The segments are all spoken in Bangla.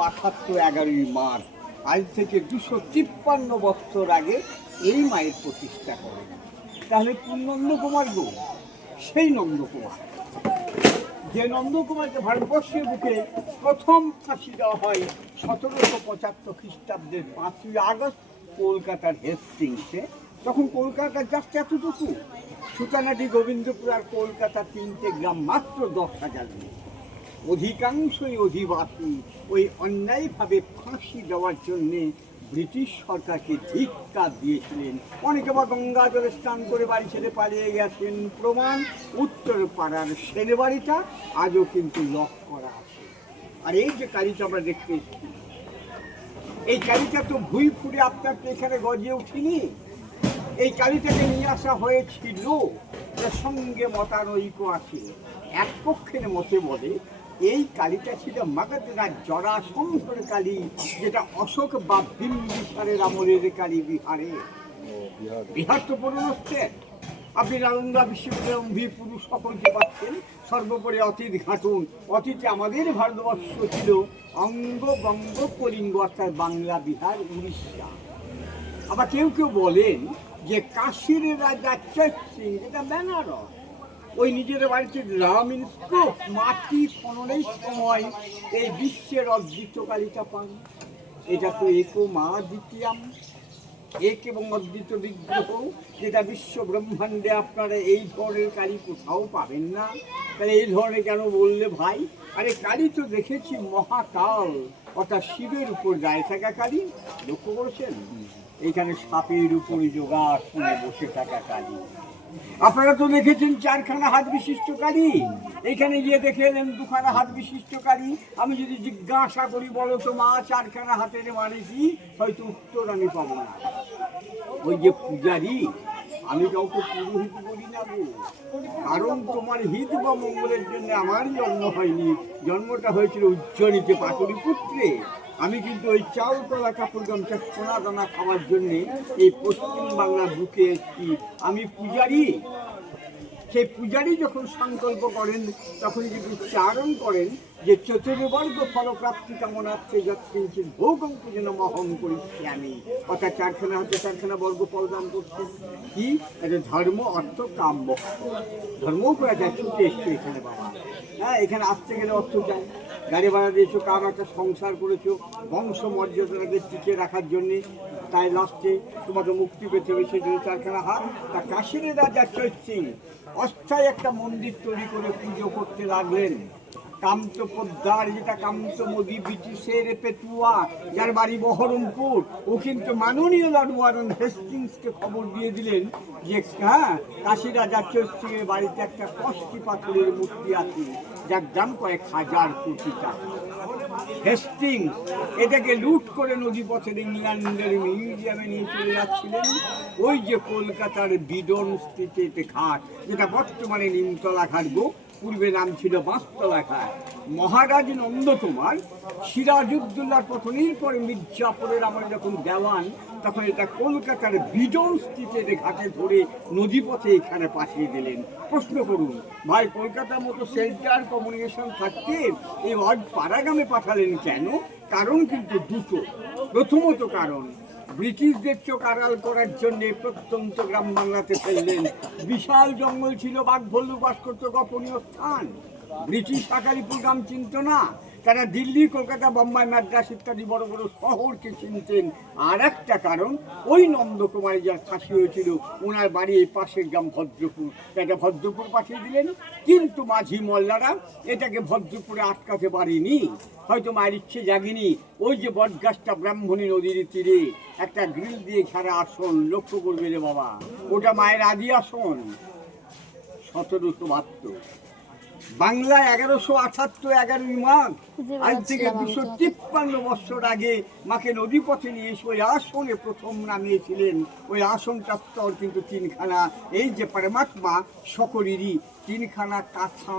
11ই মার্চ আজ থেকে 253 বছর আগে এই মায়ের প্রতিষ্ঠা করেন। তাহলে কোন নন্দকুমার গো? সেই নন্দকুমার, যে নন্দকুমারকে ভারতবর্ষের বুকে প্রথম ফাঁসি দেওয়া হয় 1775 খ্রিস্টাব্দের 5ই আগস্ট কলকাতার হেস্টিংসে। তখন কলকাতার জাস্ট এতটুকু, সুতানাটি, গোবিন্দপুর আর কলকাতা 3টে গ্রাম, মাত্র 10,000 লোক। অধিকাংশই অধিবাসী। ওই অন্যায়ভাবে ফাঁসি দেওয়ার জন্যে ব্রিটিশ সরকারকে ধিক্কার দিয়েছিলেন। অনেকে বা গঙ্গা জলে স্নান করে বাড়ি ছেড়ে পালিয়ে গেছেন। প্রমাণ উত্তর পাড়ার সেনবাড়িটা আজও কিন্তু লক করা আছে। আর এই যে কালিটা আমরা দেখতে এসেছি, এই কালিটা তো ভুই ফুড়ে আপনার তো এখানে গজিয়ে উঠিনি। এই কালিটাকে নিয়ে আসা হয়েছিল, তার সঙ্গে মতানৈক্য আছে। এক পক্ষের মতে বলে এই কালিটা ছিল মাগধের জরাসন্ধর কালী, যেটা অশোক বা বিম্বিসারের আমলের কালী বিহারে। বিহার তো পুরনো স্টেট। আপনি নালন্দা বিশ্ববিদ্যালয় পুরুষ সকলকে পাচ্ছেন। সর্বোপরি অতীত ঘাটুন। অতীতে আমাদের ভারতবর্ষ ছিল অঙ্গ বঙ্গ কলিঙ্গ, অর্থাৎ বাংলা, বিহার, উড়িষ্যা। আবার কেউ কেউ বলেন যে কাশীর রাজা চৈত সিং, যেটা বেনারস, ওই নিজের বাড়িতে রামিনস্কোপ মাটি খননের সময় এই বিশ্বের অদ্বিত কালিটা পান। এটা তো একো মা দ্বিতীয়াম, এক এবং অদ্বিত বিগ্রহ, যেটা বিশ্ব ব্রহ্মাণ্ডে আপনারা এই ধরনের কালী কোথাও পাবেন না। তাহলে এই ধরনের কেন বললে ভাই? আরে কালী তো দেখেছি মহাকাল, অর্থাৎ শিবের উপর দাঁড়িয়ে থাকা কালী। লক্ষ্য করেছেন এইখানে সাপের উপরে যোগাসনে বসে থাকা কালী। আপনারা তো দেখেছেন 4খানা হাত বিশিষ্ট কালী। এইখানে গিয়ে দেখে এলেন 2খানা হাত বিশিষ্ট কালী। আমি যদি জিজ্ঞাসা করি বলো তো মা 4খানা হাতের মানে কি, হয়তো উত্তর আমি পাবো না। ওই যে পূজারি, আমি কাউকে পুরোহিত বলি না গো, কারণ তোমার হিত বা মঙ্গলের জন্য আমার জন্ম হয়নি। জন্মটা হয়েছিল উজ্জয়িনীতে পাটলিপুত্রে। আমি কিন্তু ওই চাল কলা কাপড় গামছা সোনা দানা খাওয়ার জন্যে এই পশ্চিম বাংলার বুকে এসেছি। আমি পূজারি। সেই পূজারি যখন সংকল্প করেন, তখন যদি উচ্চারণ করেন যে চতুর্বর্গ ফলপ্রাপ্তি কামনার্থে যৎকিঞ্চিৎ ভোগং পূজন মহং করিষ্যামি আমি, অর্থাৎ 4খানা হাতে 4খানা বর্গ ফল দান করছে। কি? এটা ধর্ম, অর্থ, কাম, মোক্ষ। ধর্মও করা যায়, ছুটে এসছে এখানে বাবা। হ্যাঁ, এখানে আসতে গেলে অর্থ চাই। গাড়ি ভাড়া দিয়েছো, কারো একটা সংসার করেছো, বংশ মর্যাদাকে টিকে রাখার জন্যে। তাই লাস্টে তোমাকে মুক্তি পেতে হবে, সেই জন্য 4খানা হাত। তা কাশীর রাজা চৈত সিং অস্থায়ী একটা মন্দির তৈরি করে পুজো করতে লাগলেন। কান্তপদ্মার, যেটা কান্তমদি ব্রিটিশের পেটুয়া, যার বাড়ি বহরমপুর, ও কিন্তু মাননীয় লর্ড ওয়ারেন হেস্টিংসকে খবর দিয়ে দিলেন যে হ্যাঁ, কাশী রাজা চৈত সিংয়ের বাড়িতে একটা কষ্টি পাথরের মূর্তি আছে, যার দাম কয়েক হাজার কোটি টাকা। হেস্টিংস এটাকে লুট করে নদীপথের ইংল্যান্ডের মিউজিয়ামে নিয়ে চলে যাচ্ছিলেন। ওই যে কলকাতার বিডন স্ট্রিটের ঘাট, যেটা বর্তমানে নিমতলা ঘাট গো, পূর্বে নাম ছিল বাঁশতলা ঘাট। মহারাজ নন্দকুমার সিরাজউদ্দৌলার পতনের পরে মির্জাপুরের আমার যখন দেওয়ান, তখন এটা কলকাতার বিডন স্ট্রিটের ঘাটে ধরে নদীপথে এখানে পাঠিয়ে দিলেন। প্রশ্ন করুন ভাই, কলকাতার মতো সেন্টার কমিউনিকেশন থাকতে এই পাড়াগ্রামে পাঠালেন কেন? কারণ কিন্তু দুটো। প্রথমত কারণ ব্রিটিশদের চোখ আড়াল করার জন্য প্রত্যন্ত গ্রাম বাংলাতে ফেললেন। বিশাল জঙ্গল ছিল, বাঘ ভাল্লুক বাস করত, গোপনীয় স্থান। ব্রিটিশ আকালিপুর গ্রাম চিনত না। তারা দিল্লি, কলকাতা, বোম্বাই, মাদ্রাস ইত্যাদি বড় বড় শহরকে চিনতেন। আর একটা কারণ, ওই নন্দকুমারে যার ফাঁসি হয়েছিল, ওনার বাড়ি এই পাশের গ্রাম ভদ্রপুর। এটা ভদ্রপুর পাঠিয়ে দিলেন। কিন্তু মাঝি মোল্লারা এটাকে ভদ্রপুরে আটকাতে পারেনি। হয়তো মায়ের ইচ্ছে জাগিনি। ওই যে বটগাছটা ব্রাহ্মণী নদীর তীরে, একটা গ্রিল দিয়ে ঘেরা আসন, লক্ষ্য করবে রে বাবা, ওটা মায়ের আদি আসন। 1772 বাংলায় 1178 11ই মাঘ, আজ থেকে 253 বছর আগে মাকে নদীপথে নিয়ে এসে ওই আসনে প্রথম নামিয়েছিলেন। ওই আসনটার স্তর কিন্তু 3খানা। এই যে পরমাত্মা সকলেরই 3খানা কাঁথা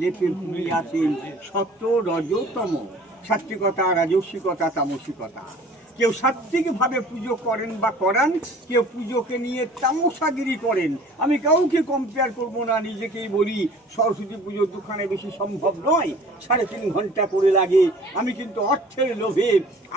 লেপে ঘুরে আছেন, সত্য, রজ, তম, সাত্বিকতা, রাজস্বিকতা, তামসিকতা। কেউ সাত্ত্বিকভাবে পুজো করেন বা করান, কেউ পুজোকে নিয়ে তামসাগিরি করেন। আমি কাউকে কম্পেয়ার করব না, নিজেকেই বলি সরস্বতী পুজোর দুখানে বেশি সম্ভব নয়, 3.5 ঘন্টা করে লাগে। আমি কিন্তু অর্থের লোভে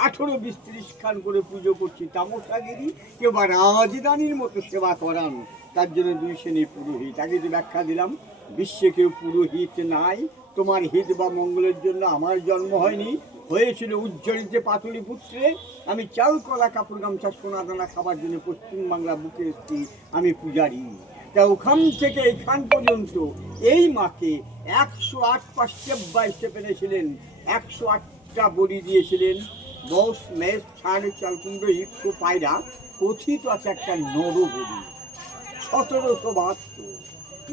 18-20-30 খান করে পুজো করছি, তামসাগিরি। কেউ বা রাজধানীর মতো সেবা করান, তার জন্য 2 শ্রেণীর পুরোহিত। আগে যে ব্যাখ্যা দিলাম, বিশ্বে কেউ পুরোহিত নাই। তোমার হিত বা মঙ্গলের জন্য আমার জন্ম হয়নি, হয়েছিল উজ্জ্বলিতে পাটলিপুত্রে। আমি চাল কলা কাপড় গামছা সোনা দানা খাবার জন্য পশ্চিমবাংলা বুকে এসেছি, আমি পূজারি। তা ওখান থেকে এখান পর্যন্ত এই মাকে 108 পাঁচ স্টেপ বাই স্টেপ এনেছিলেন, 108টা বলি দিয়েছিলেন। দশ মেষ ছাড় চালকুণ্ড ইক্ষু পায়রা, কথিত আছে একটা নরবলি 1772।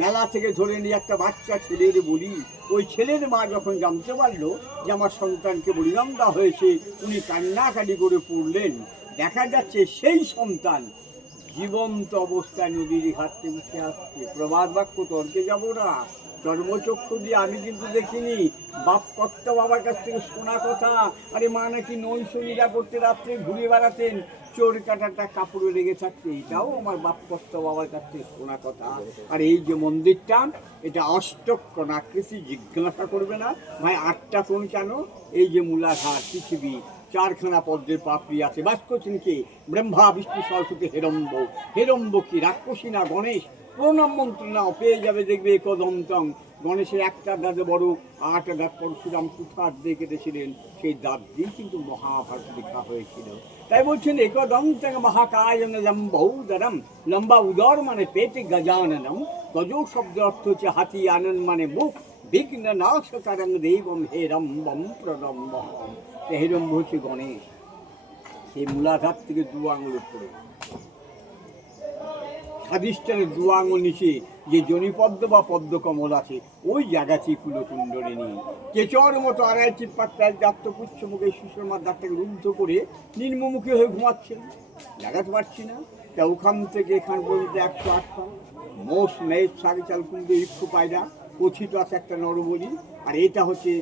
মেলা থেকে ধরে নিয়ে একটা বাচ্চা ছেলের বলি। ওই ছেলের মা যখন জানতে পারলো যে আমার সন্তানকে বলিদান দেওয়া হয়েছে, উনি কান্নাকাটি করে পড়লেন। দেখা যাচ্ছে সেই সন্তান জীবন্ত অবস্থায় নদীর ঘাটতে উঠে আসছে। প্রবাদ বাক্য তর্কে যাব না, চর্মচক্ষু দিয়ে আমি কিন্তু দেখিনি। বাপ কর্তা বাবার কাছ থেকে শোনা কথা। আরে মা নাকি নৈশনীরা করতে রাত্রে ঘুরে বেড়াতেন, চোর কাটাটা কাপড়ে লেগে থাকতে, এটাও আমার বাপ কর্তা বাবার কাছ থেকে শোনা কথা। আর এই যে মন্দিরটা, এটা অষ্টকোণ আকৃতি, জিজ্ঞাসা করবে না ভাই 8টা কোণ কেন। এই যে মূলাধার পৃথিবী, 4খানা পদ্মের পাপড়ি আছে। বাস করছেন কে? ব্রহ্মা বিষ্ণু সরস্বতী হেরম্ব। হেরম্ব কি রাক্ষসী না গণেশ? প্রণাম মন্ত্র নাও, পেয়ে যাবে দেখবে একদন্তং। গণেশের একটা দাঁত বড়, 8 দাঁত পরশুরাম কুঠার দিয়ে কেটেছিলেন, সেই দাঁত দিয়ে কিন্তু মহাভারত লেখা হয়েছিল। তাই বলছেন একদন্তং মহাকায় লম্বৌদরম। লম্বা উদর মানে পেটে, গজাননম। গজ শব্দ অর্থ হচ্ছে হাতি, আনন্দ মানে মুখ। বিঘ্ন নাশকারং দেবম হেরম্বম প্রদম্বম। হেরম্ব হচ্ছে গণেশ। সেই মূলাধার থেকে 2 আঙুল উপরে, স্বাধিষ্ঠানের 2 আঙুল নিচে যে জনিপদ্ম বা পদ্মকমল আছে, ওই জায়গাটি কুলকুণ্ডলিনী। কেচর মতো 2.5 চিপ পাত্রায় দাত্তপুচ্ছ মুখে সুষমার দাঁতটাকে রুদ্ধ করে নির্মুখী হয়ে ঘুমাচ্ছেন, জাগাতে পারছি না। তা ওখান থেকে এখান পর্যন্ত 108 পা। মোষ মেষ সাড়ে চালকুণ্ড ইক্ষু পায়রা, কথিত আছে একটা নরবলি। আর এটা হচ্ছে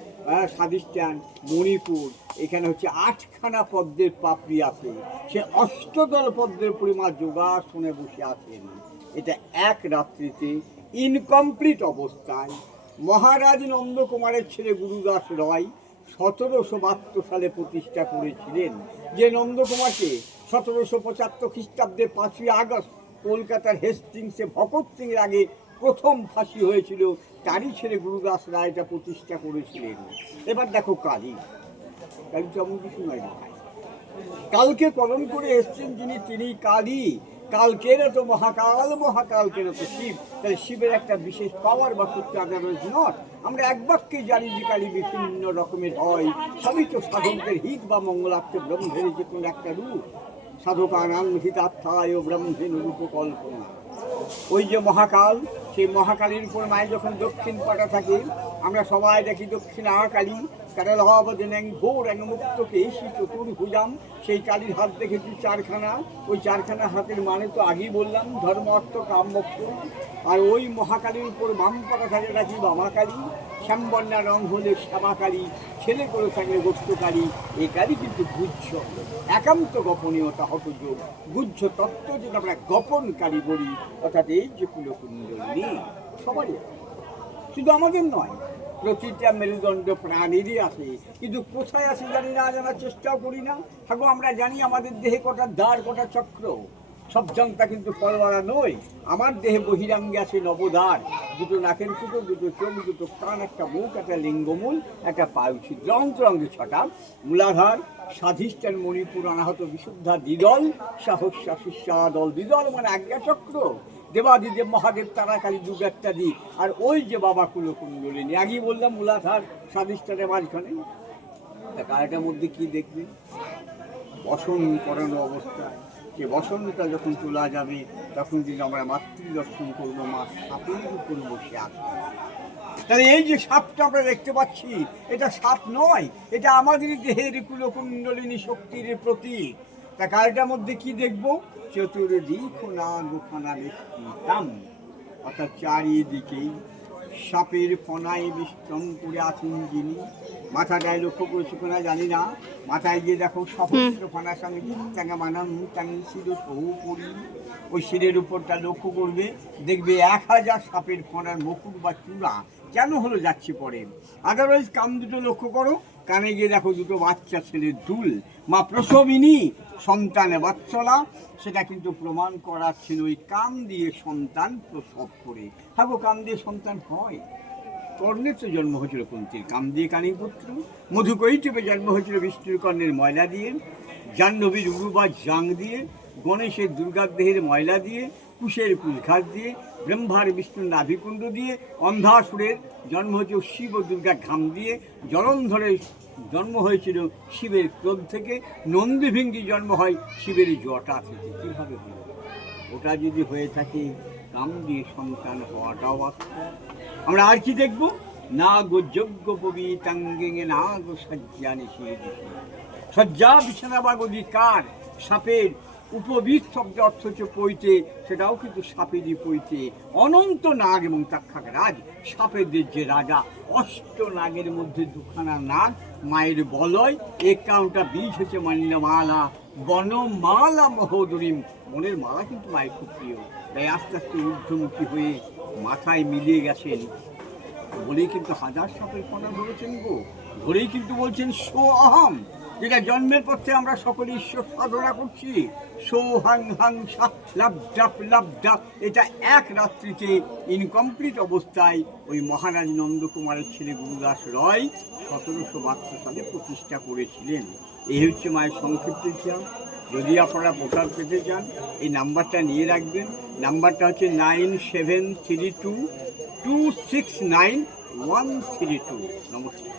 স্বাধিষ্ঠান মণিপুর। এখানে হচ্ছে 8খানা পদ্মের পাপড়ি আছে। সে অষ্টদল পদ্মের পরিমা যোগাসনে বসে আছেন। এটা এক রাত্রিতে ইনকমপ্লিট অবস্থায় মহারাজ নন্দকুমারের ছেলে গুরুদাস রয় 1772 সালে প্রতিষ্ঠা করেছিলেন। যে নন্দকুমারকে 1775 খ্রিস্টাব্দে 5ই আগস্ট কলকাতার হেস্টিংসে ভগৎ সিংয়ের আগে প্রথম ফাঁসি হয়েছিল, তারই ছেলে গুরুদাস রায় এটা প্রতিষ্ঠা করেছিলেন। এবার দেখো কালী, কালী তেমন কিছু নয় না। কালকে কলম করে এসছেন যিনি, তিনি কালী। কালকের তো মহাকাল, মহাকালকের তো শিব। তাই শিবের একটা বিশেষ পাওয়ার বা সত্য আদারস নট। আমরা এক বাক্যে জানি যে কালী বিভিন্ন রকমের হয়। সবই তো সাধকদের হিত বা মঙ্গলার্থে ব্রহ্মের যে কোনো একটা রূপ। সাধকানাং হিতার্থায় ব্রহ্মেন রূপকল্পনা। ওই যে মহাকাল, সেই মহাকালীর উপর মায়ের যখন দক্ষিণ পাটা থাকে, আমরা সবাই দেখি দক্ষিণা কালী। কারালহবদিনেং ঘোর মুক্তকে সেই চতুর্ভুজাম। সেই কালীর হাত দেখেছি 4খানা। ওই 4খানা হাতের মানে তো আগেই বললাম, ধর্ম অর্থ কাম মোক্ষ। আর ওই মহাকালীর উপর বাম পাটা থাকে রাখি বামাকালী। শ্যামবর্ণা রং হলে শ্যামাকালী, ছেলে করে থাকলে গোষ্ঠকালী। এই কালী কিন্তু গুহ্য, একান্ত গোপনীয়তা হতযোগ, গুহ্য তত্ত্ব যেটা আমরা গোপন কালী বলি। অর্থাৎ এই যে কুলকুণ্ডলিনী সবারই, শুধু আমাদের নয়, প্রতিটা মেরুদণ্ড প্রাণীরই আছে। কিন্তু কোথায় আছে জানি না, জানার চেষ্টাও করি না। থাকো আমরা জানি আমাদের দেহে কটা দ্বার, কটা চক্র, সব জনতা কিন্তু ফলওয়ারা নয়। আমার দেহে বহিরাঙ্গে আছে 9 দ্বার, 2টো নাকের ফুটো, 2টো চোখ, 2টো কান, একটা মুখ, একটা লিঙ্গমূল, একটা পায়ু ছিদ্র, অন্তরঙ্গে 6টা। মূলাধার, স্বাধিষ্ঠান মণিপুর, অনাহত বিশুদ্ধা দ্বিদল, সাহস্যা শিষ্যাদল। দ্বিদল মানে আজ্ঞাচক্র, দেবাদিদেব মহাদেব তারাকালী দুর্গাত্যাদি। আর ওই যে বাবা কুলকুণ্ডলিনী, আগেই বললাম মূলাধার স্বাধিষ্ঠানের মাঝখানে। তা কারাটার মধ্যে কি দেখবে? বসন করানো অবস্থায়, যে বসনটা যখন তোলা যাবে তখন কিন্তু আমরা মাতৃ দর্শন করবো, মা সাপের উপর বসে আসবে। তাহলে এই যে সাপটা আমরা দেখতে পাচ্ছি, এটা সাপ নয়, এটা আমাদের দেহের কুলকুণ্ডলিনী শক্তির প্রতীক। তা কালটার মধ্যে কি দেখবো? চতুর্দিক না দুখানা ব্যক্তিতাম, অর্থাৎ চারিদিকেই সাপের ফনায় বিশ্রাম করে আছেন যিনি। মাথাটায় লক্ষ্য করেছি কিনা জানি না, মাথায় গিয়ে দেখো সহস্র ফনার সঙ্গে চাঙ্গা মানাম চাঙ্গি শির সহু পড়ি। ওই শিরের উপরটা লক্ষ্য করবে, দেখবে 1000 সাপের ফনার মুকুট বা চূড়া কেন হলো যাচ্ছে পরে। আদারওয়াইজ কান দুটো লক্ষ্য করো, কানে গিয়ে দেখো দুটো বাচ্চা ছেলের দুল, মা প্রসবিনী সন্তানে বাৎসলা, সেটা কিন্তু প্রমাণ করা ছিল ওই কান দিয়ে সন্তান প্রসব করে। হ্যাঁ গো, কান দিয়ে সন্তান হয়। কর্ণের তো জন্ম হয়েছিল কুন্তির কান দিয়ে কানির পুত্র, মধুকৈটবে জন্ম হয়েছিল বিষ্ণুর কর্ণের ময়লা দিয়ে, জাহ্নবীর উরুবা জাং দিয়ে, গণেশের দুর্গার দেহের ময়লা দিয়ে, কুশের কুশঘাত দিয়ে, ব্রহ্মার বিষ্ণুর নাভিকুণ্ড দিয়ে, অন্ধাসুরের জন্ম হয়েছিল শিব ও দুর্গা ঘাম দিয়ে, জলন্ধরের জন্ম হয়েছিল শিবের ক্রোধ থেকে, নন্দীভিঙ্গি জন্ম হয় শিবের জটা থেকে। কীভাবে হল? ওটা যদি হয়ে থাকে কাম দিয়ে সন্তান হওয়াটাও বাস্তব। আমরা আর কি দেখব? না গো যজ্ঞ পবিতাঙ্গে না গো সজ্জা নিষেধ, সজ্জা বিছানা বা অধিকার। সাপের উপবিদ শব্দ অর্থ হচ্ছে পৈতে, সেটাও কিন্তু সাপেরই পৈতে। অনন্ত নাগ এবং তাক্ষাক রাজ, সাপেদের যে রাজা। অষ্ট নাগের মধ্যে দুখানা নাগ মায়ের বলয়, 51টা বীজ হচ্ছে মাল্যমালা, বনমালা মহোদরিম। মনের মালা কিন্তু মায়ের খুব প্রিয়, তাই আস্তে আস্তে ঊর্ধ্বমুখী হয়ে মাথায় মিলিয়ে গেছেন বলেই কিন্তু 1000 সাপের ফনা ধরেছেন গো। ধরেই কিন্তু বলছেন সো অহম, যেটা জন্মের পর থেকে আমরা সকলে ঈশ্বর সাধনা করছি। সো হাং হাং সাপ লাভ ডাপ লাভ ডাপ, এটা এক রাত্রিতে ইনকমপ্লিট অবস্থায় ওই মহারাজ নন্দকুমারের ছেলে গুরুদাস রয় 1772 সালে প্রতিষ্ঠা করেছিলেন। এই হচ্ছে মায়ের সংক্ষিপ্ত ইতিহাস। যদি আপনারা প্রচার পেতে চান এই নাম্বারটা নিয়ে রাখবেন। নাম্বারটা হচ্ছে 9732269132। নমস্কার।